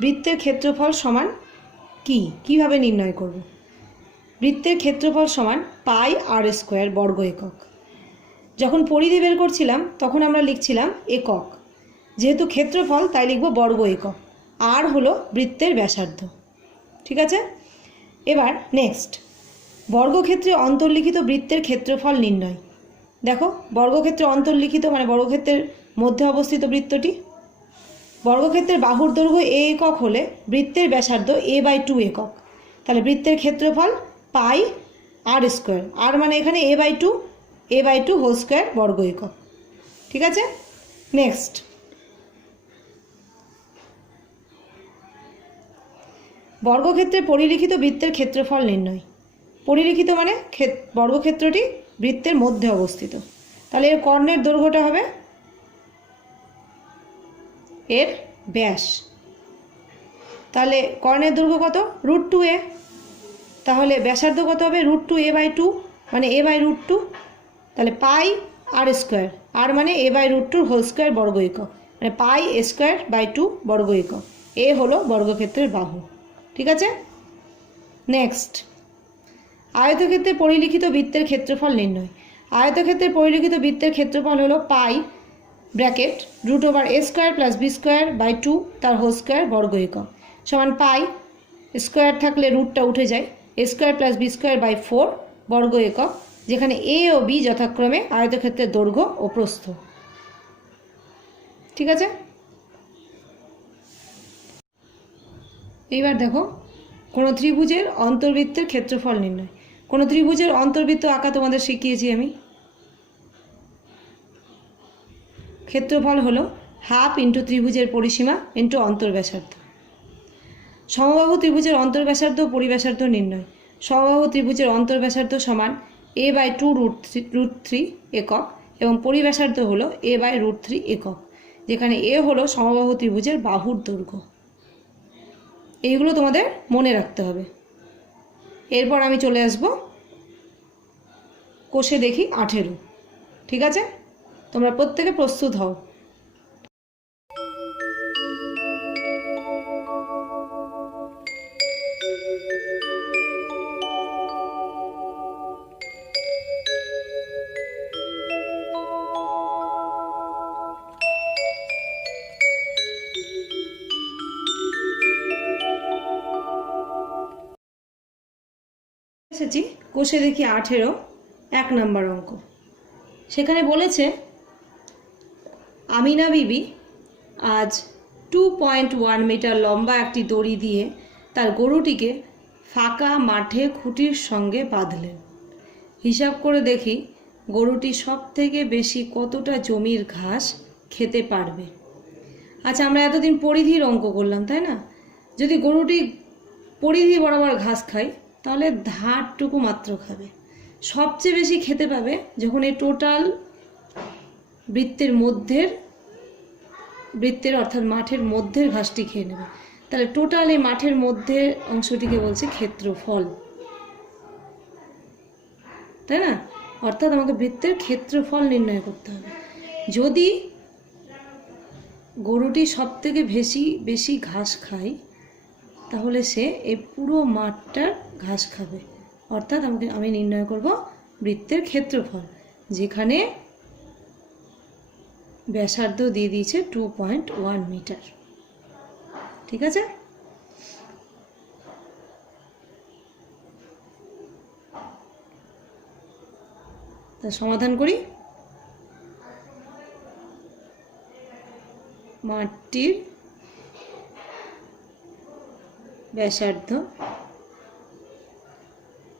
বৃত্তের ক্ষেত্রফল সমান কি, কিভাবে নির্ণয় করব? বৃত্তের ক্ষেত্রফল সমান পাই আর স্কোয়ার বর্গ একক। যখন পরিধি বের করছিলাম তখন আমরা লিখছিলাম একক, যেহেতু ক্ষেত্রফল তাই লিখব বর্গ একক। আর হলো বৃত্তের ব্যাসার্ধ। ঠিক আছে, এবার নেক্সট, বর্গক্ষেত্রে অন্তর্লিখিত বৃত্তের ক্ষেত্রফল নির্ণয়। দেখো, বর্গক্ষেত্রে অন্তর্লিখিত মানে বর্গক্ষেত্রের মধ্যে অবস্থিত বৃত্তটি। বর্গক্ষেত্রের বাহুর দৈর্ঘ্য এ একক হলে বৃত্তের ব্যাসার্ধ a/2 একক। তাহলে বৃত্তের ক্ষেত্রফল পাই আর স্কোয়ার, আর মানে এখানে a/2 হোল স্কোয়ার বর্গ একক। ঠিক আছে, নেক্সট, বর্গক্ষেত্রে পরিলিখিত বৃত্তের ক্ষেত্রফল নির্ণয়। পরিলিখিত মানে বর্গক্ষেত্রটি বৃত্তের মধ্যে অবস্থিত। তাহলে এর কর্ণের দৈর্ঘ্যটা হবে এর ব্যাস। তাহলে কর্ণের দৈর্ঘ্য কত? √2a। তাহলে ব্যাসার্ধ কত হবে? √2a/2 মানে a/√2। তাহলে পাই আর স্কোয়ার, আর মানে a/√2 হোল স্কোয়ার বর্গ একক, মানে পাই a²/2 বর্গ একক। এ হলো বর্গক্ষেত্রের বাহু। ঠিক আছে, নেক্সট, আয়তক্ষেত্রে পরিলিখিত বৃত্তের ক্ষেত্রফল নির্ণয়। আয়তক্ষেত্রের পরিলিখিত বৃত্তের ক্ষেত্রফল হলো পাই ব্র্যাকেট √a² + b²/2 তার হোল স্কোয়ার বর্গ একক সমান পাই স্কোয়ার থাকলে রুটটা উঠে যায় a² + b²/4 বর্গ একক, যেখানে এ ও বি যথাক্রমে আয়তক্ষেত্রের দৈর্ঘ্য ও প্রস্থ। ঠিক আছে, এইবার দেখো, কোনো ত্রিভুজের অন্তর্বৃত্তের ক্ষেত্রফল নির্ণয়। কোনো ত্রিভুজের অন্তর্বৃত্ত আঁকা তোমাদের শিখিয়েছি আমি। ক্ষেত্রফল হলো হাফ ইন্টু ত্রিভুজের পরিসীমা ইন্টু অন্তর্ব্যাসার্ধ। সমবাহু ত্রিভুজের অন্তর্ব্যাসার্ধ পরিব্যাসার্ধ নির্ণয়। সমবাহু ত্রিভুজের অন্তর্ব্যাসার্ধ সমান a/2 √3 একক এবং পরিব্যাসার্ধ হলো a/√3 একক, যেখানে এ হলো সমবাহু ত্রিভুজের বাহুর দৈর্ঘ্য। এইগুলো তোমাদের মনে রাখতে হবে। এরপর আমি চলে আসব কোষে দেখি 18। ঠিক আছে, তোমরা প্রত্যেকে প্রস্তুত হও। এসেছি কোষে দেখি 18 1 নম্বর অঙ্ক। সেখানে বলেছে আমিনা বিবি আজ 2.1 মিটার লম্বা একটি দড়ি দিয়ে তার গরুটিকে ফাঁকা মাঠে খুঁটির সঙ্গে বাঁধলেন। হিসাব করে দেখি গরুটি সব থেকে বেশি কতটা জমির ঘাস খেতে পারবে। আচ্ছা, আমরা এতদিন পরিধির অঙ্ক করলাম, তাই না? যদি গরুটি পরিধি বরাবর ঘাস খায় তাহলে ধারটুকু মাত্র খাবে। সবচেয়ে বেশি খেতে পাবে যখন এই টোটাল বৃত্তের অর্থাৎ মাঠের মধ্যের ঘাসটি খেয়ে নেবে। তাহলে টোটাল এই মাঠের মধ্যের অংশটিকে বলছে ক্ষেত্রফল, তাই না? অর্থাৎ আমাকে বৃত্তের ক্ষেত্রফল নির্ণয় করতে হবে। যদি গরুটি সব থেকে বেশি ঘাস খায় তাহলে সে এই পুরো মাঠটার ঘাস খাবে। অর্থাৎ আমি নির্ণয় করব বৃত্তের ক্ষেত্রফল, যেখানে ব্যাসার্ধ দিয়ে দিয়েছে 2.1 মিটার। ঠিক আছে, তা সমাধান করি। মাঠটির ব্যাসার্ধ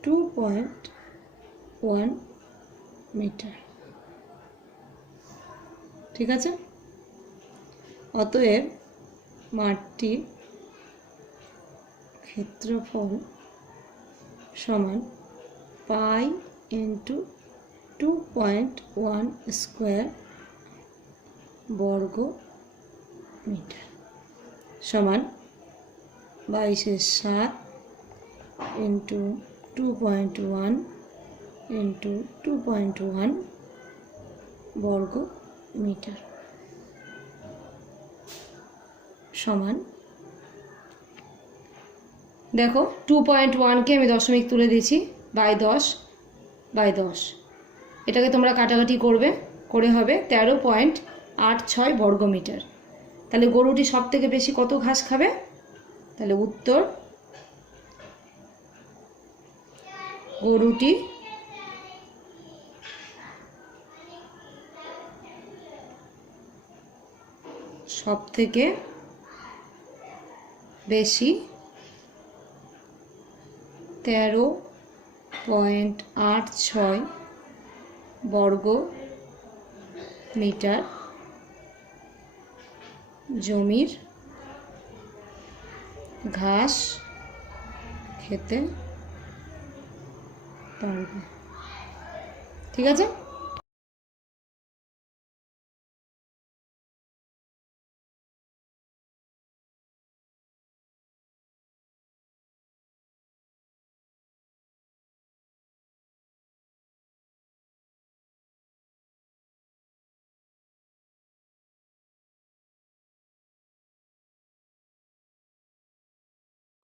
2.1 মিটার। ঠিক আছে, অতএব মাঠটির ক্ষেত্রফল সমান পাই ইন্টু 2.1 স্কোয়ার বর্গ মিটার সমান 22/7 ইন্টু 2.1 ইন্টু 2.1 বর্গ মিটার সমান দেখো 2.1কে আমি দশমিক তুলে দিয়েছি, বাই 10/10। এটাকে তোমরা কাটাকাটি করবে, করে হবে 13.86 বর্গমিটার। তাহলে গরুটি সব থেকে বেশি কত ঘাস খাবে? তাহলে উত্তর, গরুটি সব থেকে বেশি 13.86 বর্গমিটার জমির ঘাস খেতে পারবে। ঠিক আছে?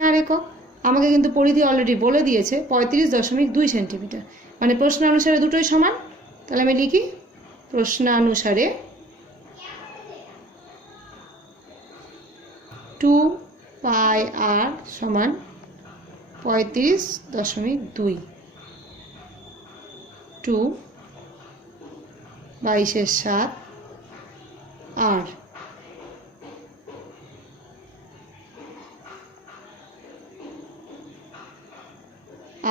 আর একক আমাকে কিন্তু পরিধি অলরেডি বলে দিয়েছে 35.2 সেন্টিমিটার, মানে প্রশ্নানুসারে দুটোই সমান। তাহলে আমি লিখি প্রশ্নানুসারে 2πr সমান 35.2, 2/22 আর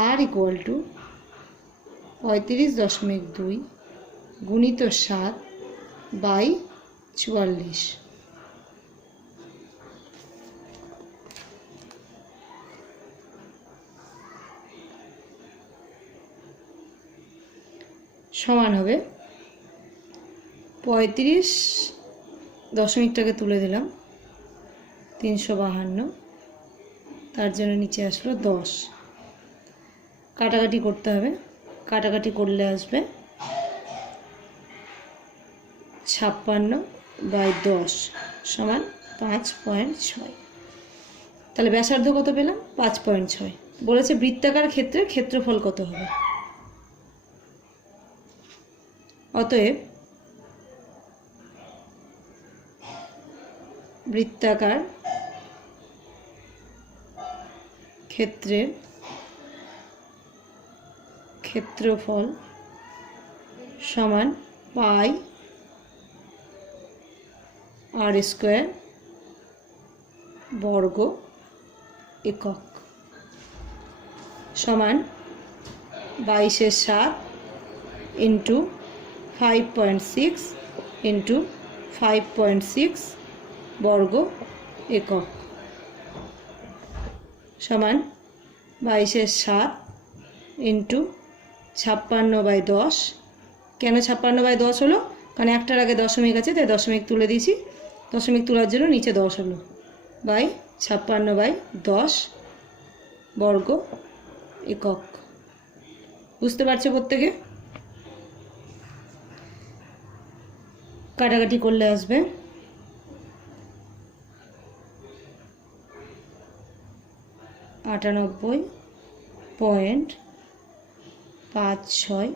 আর ইকুয়াল টু 35.2 গুণিত 7/44। সমান হবে 35.টাকে তুলে দিলাম 352, তার জন্য নিচে আসলো 10। কাটাকাটি করতে হবে, কাটাকাটি করলে আসবে 56/10 সমান 5.6। তাহলে ব্যাসার্ধ কত পেলাম? 5.6। বলেছে বৃত্তাকার ক্ষেত্রের ক্ষেত্রফল কত হবে। অতএব বৃত্তাকার ক্ষেত্রের ক্ষেত্রফল সমান πr² বর্গ একক সমান 22/7 ইন্টু 5.6 ইন্টু 5.6 বর্গ একক সমান 22/7 ইন্টু 56/10। কেন 56/10 হলো? কারণ একটার আগে দশমিক আছে, তাই দশমিক তুলে দিয়েছি। দশমিক তোলার জন্য নিচে 10 হলো, বাই 56/10 বর্গ একক। বুঝতে পারছো প্রত্যেকে? কাটাকাটি করলে আসবে 98.56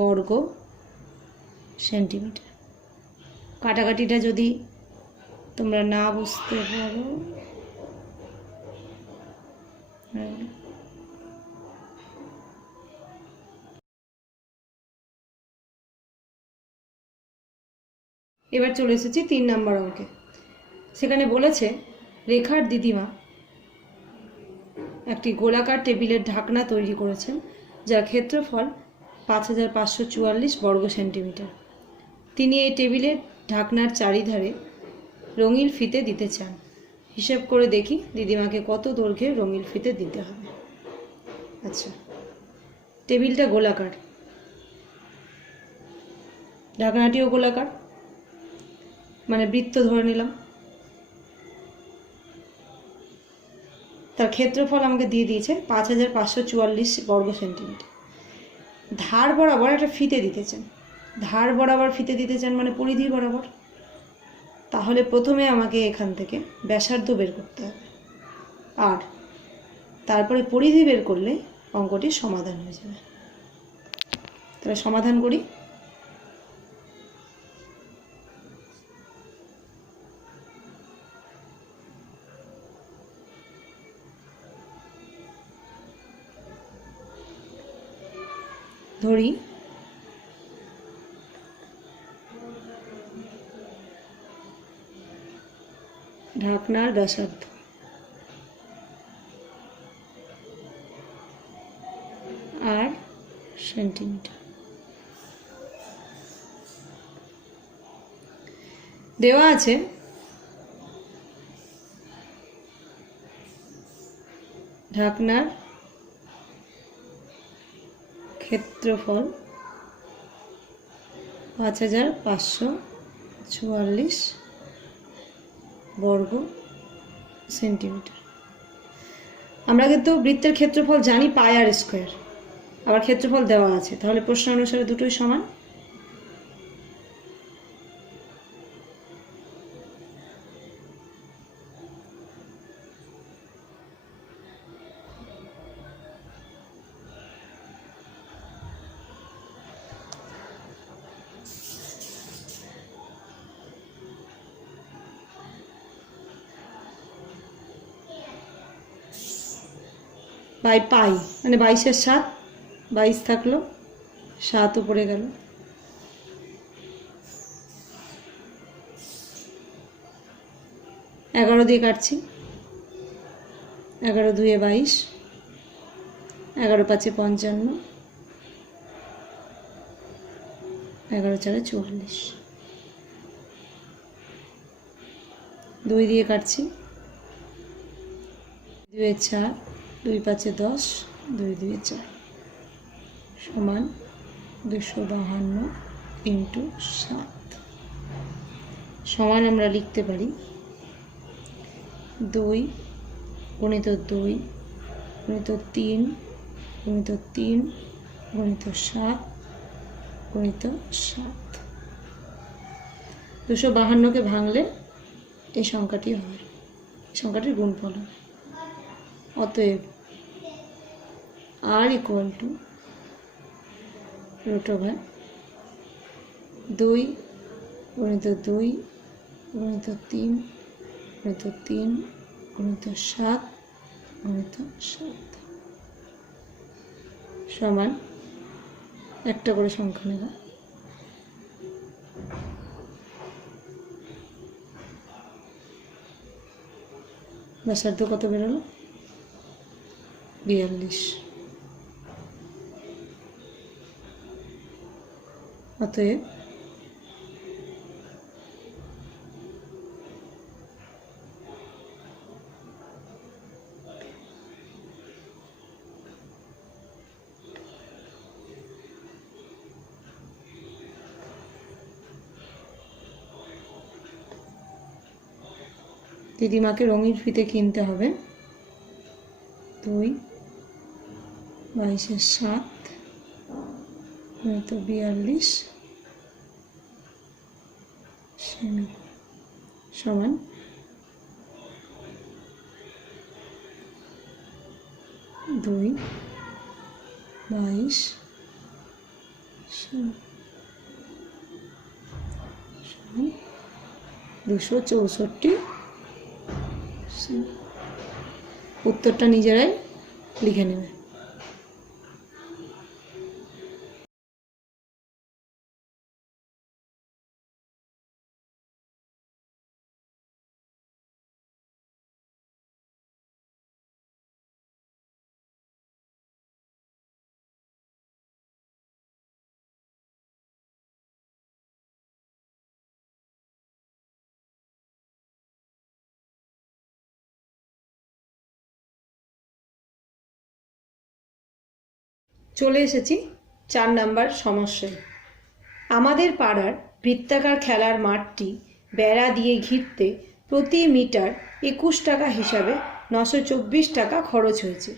বর্গ সেন্টিমিটার। কাটাকাটিটা যদি তোমরা না বুঝতে পারো, এবার চলে এসেছি 3 নম্বর অঙ্কে। সেখানে বলেছে রেখার দিদিমা একটি গোলাকার টেবিলের ঢাকনা তৈরি করেছেন, যার ক্ষেত্রফল 5544 বর্গ সেন্টিমিটার। তিনি এই টেবিলের ঢাকনার চারিধারে রঙিন ফিতে দিতে চান। হিসেব করে দেখি দিদিমাকে কত দৈর্ঘ্যের রঙিন ফিতে দিতে হবে। আচ্ছা, টেবিলটা গোলাকার, ঢাকনাটিও গোলাকার, মানে বৃত্ত ধরে নিলাম। তার ক্ষেত্রফল আমাকে দিয়ে দিয়েছে 5544 বর্গ সেন্টিমিটার। ধার বরাবর একটা ফিতে দিতে চান, ধার বরাবর ফিতে দিতে চান মানে পরিধি বরাবর। তাহলে প্রথমে আমাকে এখান থেকে ব্যাসার্ধ বের করতে হবে। আর তারপরে পরিধি বের করলে অঙ্কটির সমাধান হয়ে যাবে। তাহলে সমাধান করি। ধরি ঢাকনার ব্যাসার্ধ আর সেন্টিমিটার। দেওয়া আছে ঢাকনার ক্ষেত্রফল 5544 বর্গ সেন্টিমিটার। আমরা কিন্তু বৃত্তের ক্ষেত্রফল জানি পাই আর স্কোয়ার, আবার ক্ষেত্রফল দেওয়া আছে, তাহলে প্রশ্ন অনুসারে দুটোই সমান। বাই পাই মানে 22-এর 7, 22 থাকলো, 7 উপরে গেল। এগারো দিয়ে কাটছি, 11 2 22, 11 5 55, 11 4 44। 2 দিয়ে কাটছি, 2 4, 2 5 10, 2 2 4 সমান 252 ইন্টু 7। সমান আমরা লিখতে পারি 2 গুণিত 2 গুণিত 3 গুণিত 3 গুণিত 7 গুণিত 7। 252কে ভাঙলে এই সংখ্যাটি হয়, এই সংখ্যাটির গুণফল হয়। অতএব r ইকুয়াল টু √2 গুণিত 2 গুণিত 3 গুণিত 3 গুণিত 7 গুণিত 7 সমান একটা করে সংখ্যা নেব। ব্যাসার্ধ কত বেরোলো? 42। অতএব দিদিমাকে রঙিন ফিতে কিনতে হবে। 2 22-এর 7 তো 42 সেমি সমান 2 22 সেমি সমান 264 সেমি। উত্তরটা নিজেরাই লিখে নেবে। চলে এসেছি 4 নাম্বার সমস্যায়। আমাদের পাড়ার বৃত্তাকার খেলার মাঠটি বেড়া দিয়ে ঘিরতে প্রতি মিটার 21 টাকা হিসাবে 924 টাকা খরচ হয়েছে।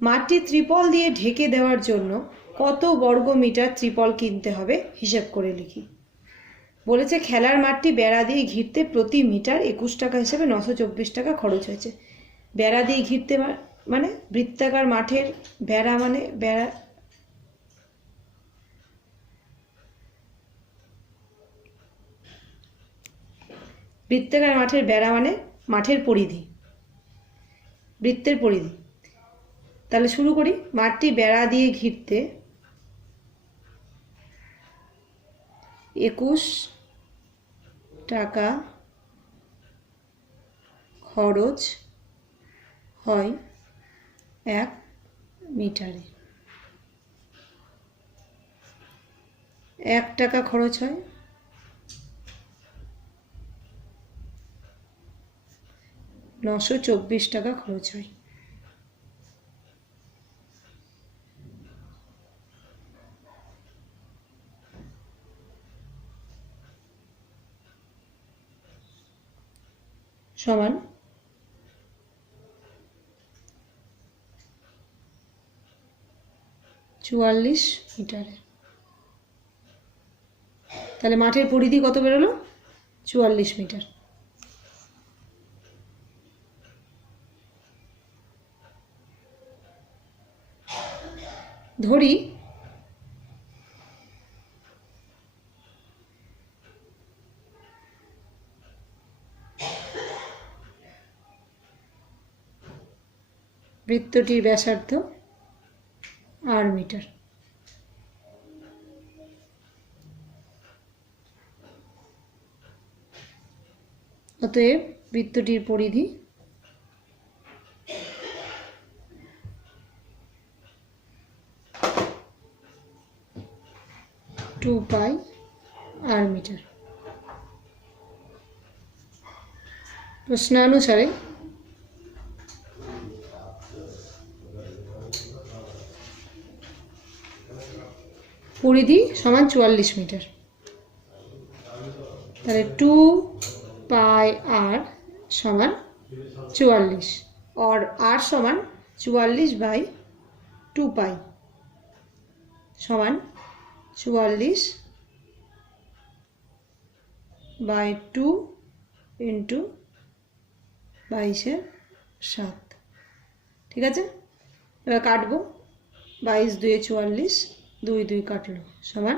মাঠটি ত্রিপল দিয়ে ঢেকে দেওয়ার জন্য কত বর্গ মিটার ত্রিপল কিনতে হবে হিসেব করে লিখি। বলেছে খেলার মাঠটি বেড়া দিয়ে ঘিরতে প্রতি মিটার 21 টাকা হিসাবে 924 টাকা খরচ হয়েছে। বেড়া দিয়ে ঘিরতে মানে বৃত্তাকার মাঠের বেড়া মানে বেড়া, বৃত্তাকার মাঠের বেড়া মানে মাঠের পরিধি, বৃত্তের পরিধি। তাহলে শুরু করি। মাঠটি বেড়া দিয়ে ঘিরতে 21 টাকা খরচ হয় 1 মিটারে। 1 টাকা খরচ হয়, 924 টাকা খরচ হয়। সমান 44 মিটারে। তাহলে মাঠের পরিধি কত বেরোলো? 44 মিটার। ধরি বৃত্তটির ব্যাসার্ধ 8 মিটার। অতএব বৃত্তটির পরিধি 2 পাই r মিটার। প্রশ্নানুসারে পরিধি সমান 44 মিটার। তাহলে 2 পাই r সমান 44 और r সমান 44 বাই 2 পাই সমান 44 বাই 2 ইন্টু 22/7। ঠিক আছে, এবার কাটবো। 22 2 44, 2 2 কাটলো সমান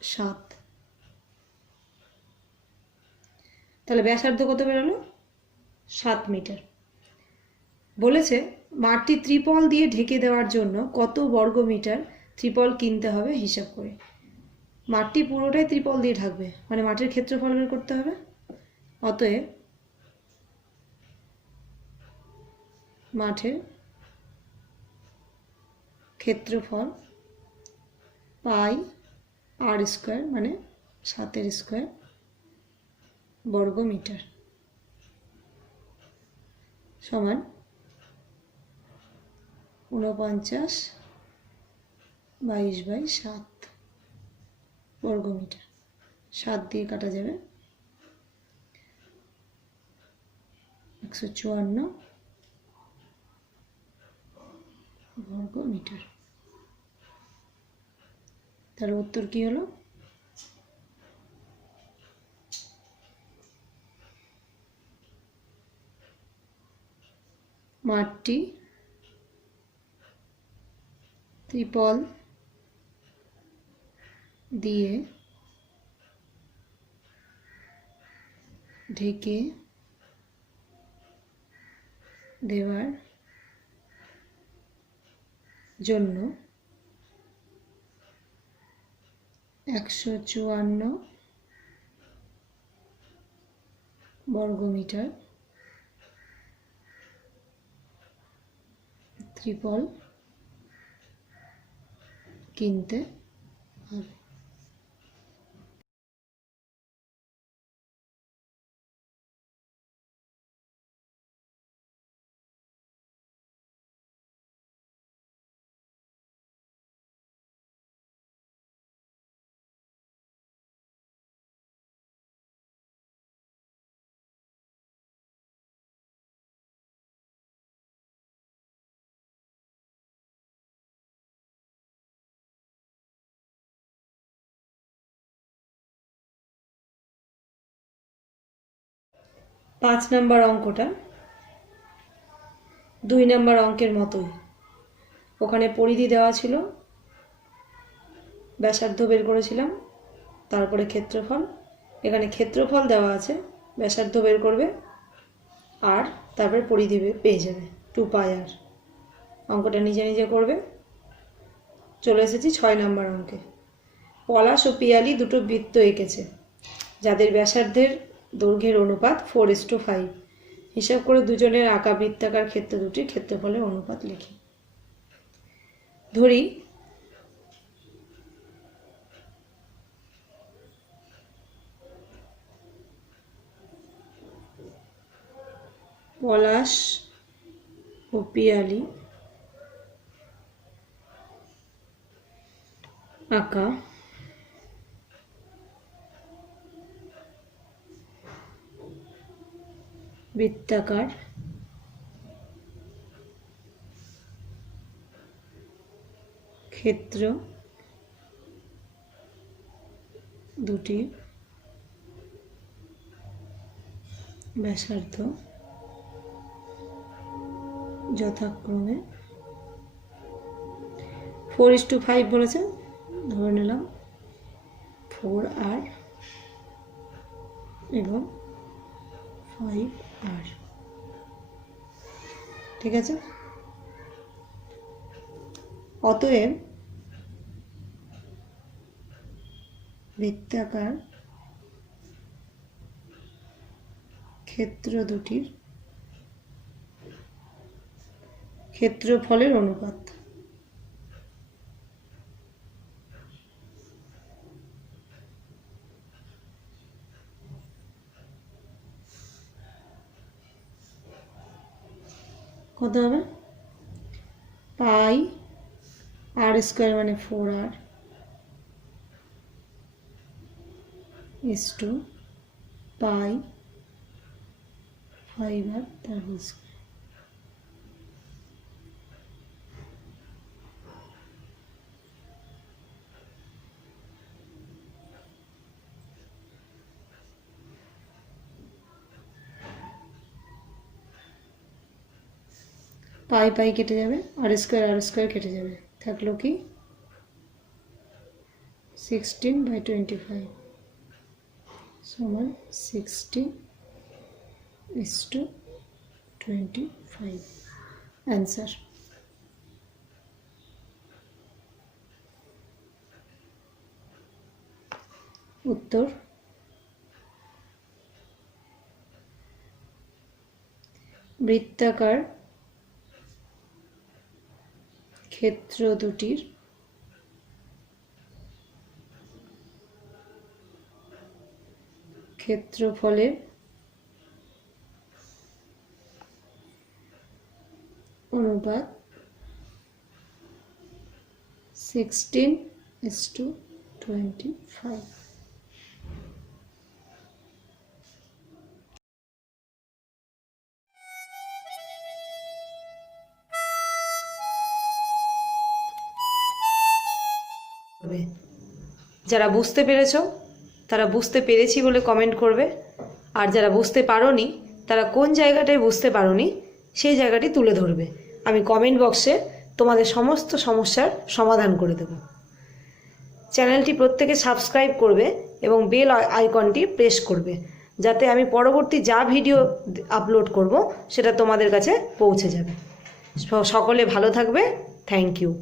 7। তাহলে ব্যাসার্ধ কত বেরোলো? 7 মিটার। বলেছে মাঠটি ত্রিপল দিয়ে ঢেকে দেওয়ার জন্য কত বর্গ মিটার ত্রিপল কিনতে হবে হিসাব করে। মাঠটি পুরোটাই ত্রিপল দিয়ে ঢাকবে, মানে মাঠের ক্ষেত্রফল বের করতে হবে। অতএব মাঠের ক্ষেত্রফল পাই r স্কোয়ার মানে 7 স্কোয়ার বর্গ মিটার সমান 49/22/7 বর্গ মিটার। 7 দিয়ে কাটা যাবে, 154 বর্গ মিটার। তার উত্তর কি হলো? মাঠটি ত্রিপল দিয়ে ঢেকে দেওয়ার জন্য 154 বর্গ মিটার ত্রিপল কিনতে হবে। পাঁচ নম্বর অঙ্কটা 2 নম্বর অঙ্কের মতোই, ওখানে পরিধি দেওয়া ছিল, ব্যাসার্ধ বের করেছিলাম, তারপরে ক্ষেত্রফল। এখানে ক্ষেত্রফল দেওয়া আছে, ব্যাসার্ধ বের করবে আর তারপরে পরিধি পেয়ে যাবে 2πr। অঙ্কটা নিজে নিজে করবে। চলে এসেছি 6 নম্বর অঙ্কে। পলাশ ও পিয়ালি দুটো বৃত্ত এঁকেছে যাদের ব্যাসার্ধের দৈর্ঘ্যের অনুপাত 4:5। হিসাব করে দুজনের আঁকা বৃত্তাকার ক্ষেত্র দুটির ক্ষেত্রফলের অনুপাত লিখি। ধরি পলাশ ও পিয়ালি আঁকা বৃত্তাকার ক্ষেত্র দুটির ব্যাসার্ধ যথাক্রমে 4:5 বলেছে, ধরে নিলাম 4r এবং 5r। ঠিক আছে। অতএব বৃত্তাকার ক্ষেত্র দুটির ক্ষেত্রফলের অনুপাত। কত হবে? পাই r² মানে 4r = পাই 5r তার হোল স্কয়ার। পাই পাই কেটে যাবে, r² কেটে যাবে, থাকলো কি 16/25 সমান 60:25। অ্যান্সার। উত্তর বৃত্তাকার ক্ষেত্র দুটির ক্ষেত্রফলের অনুপাত 16:25। যারা বুঝতে পেরেছো তারা বুঝতে পেরেছি বলে কমেন্ট করবে, আর যারা বুঝতে পারোনি তারা কোন জায়গাটায় বুঝতে পারোনি সেই জায়গাটি তুলে ধরবে। আমি কমেন্ট বক্সে তোমাদের সমস্ত সমস্যার সমাধান করে দেব। চ্যানেলটি প্রত্যেকে সাবস্ক্রাইব করবে এবং বেল আইকনটি প্রেস করবে, যাতে আমি পরবর্তী যা ভিডিও আপলোড করব সেটা তোমাদের কাছে পৌঁছে যাবে। সকলে ভালো থাকবে। Thank you.